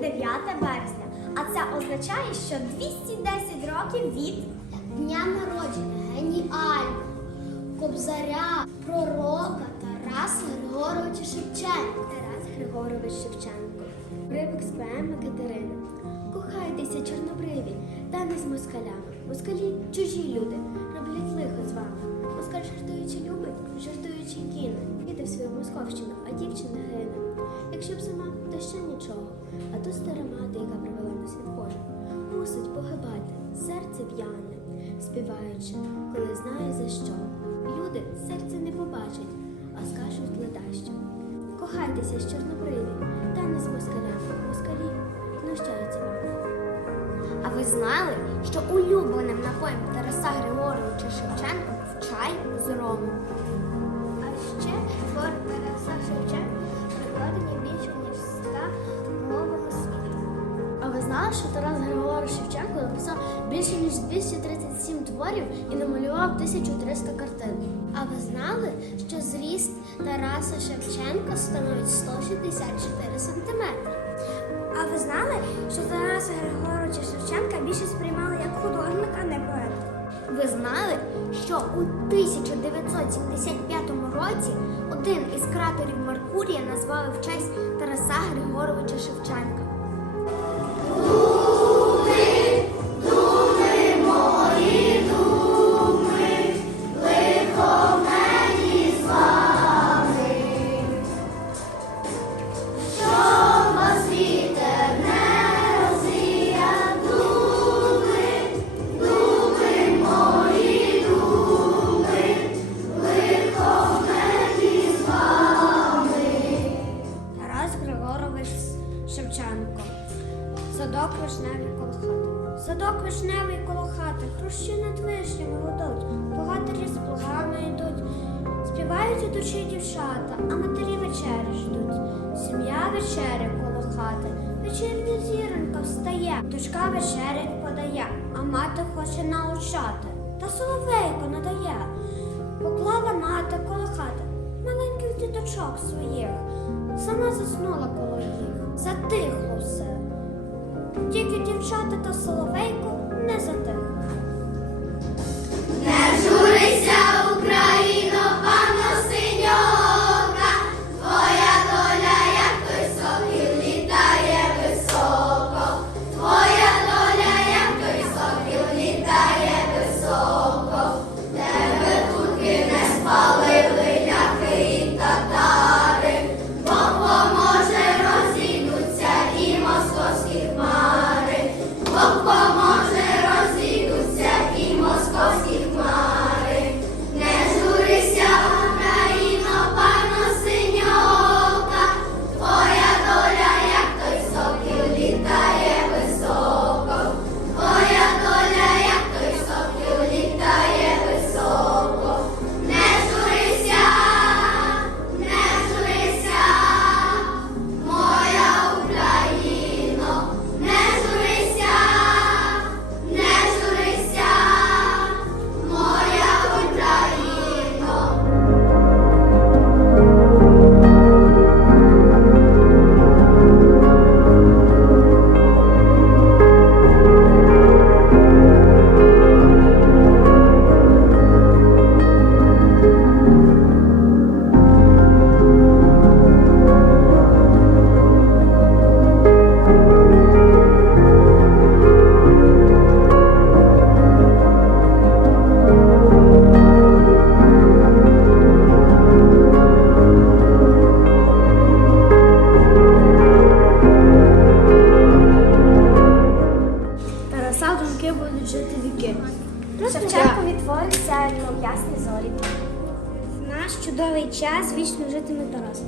9 березня, а це означає, що 210 років від Дня народження геніального кобзаря, пророка Тараса Григоровича Шевченка. Тарас Григорович Шевченко. Привик з поеми Катерини. Кохайтеся, чорнобриві, та не з москалями. Москалі чужі люди, роблять лихо з вами. Москаль жартуючи любить, жартуючи кине. Їде в свою московщину, а дівчина гине. Якщо б сама, то ще нічого. То стара мати, яка привела на світ Божий, мусить погибати, серце в'яне, співаючи, коли знає за що. Люди серце не побачать, а скажуть ледащо. Кохайтеся з чорнобриві, та не з москалями. Москалі знущаються вами. А ви знали, що улюбленим напоєм Тараса Григоровича Шевченка чай з ромом? Що Тарас Григорович Шевченко написав більше ніж 237 творів і намалював 1300 картин? А ви знали, що зріст Тараса Шевченка становить 164 сантиметри? А ви знали, що Тараса Григоровича Шевченка більше сприймали як художник, а не поет? Ви знали, що у 1975 році один із кратерів Меркурія назвали в честь Тараса Григоровича Шевченка? Вишневий коло хати. Садок вишневий коло хати, хрущі над вишнями гудуть, богатирі з плугами йдуть. Співають ідучі дівчата, а матері вечері ждуть. Сім'я вечеря коло хати, вечірня зіронька встає, дочка вечерять подає, а мати хоче научати. Та соловейко надає. Поклала мати коло хати маленьких діточок своїх. Сама заснула коло їх, затихло все. Тільки дівчата та соловейко не затихли. Чудовий час вічно житиме Тарас.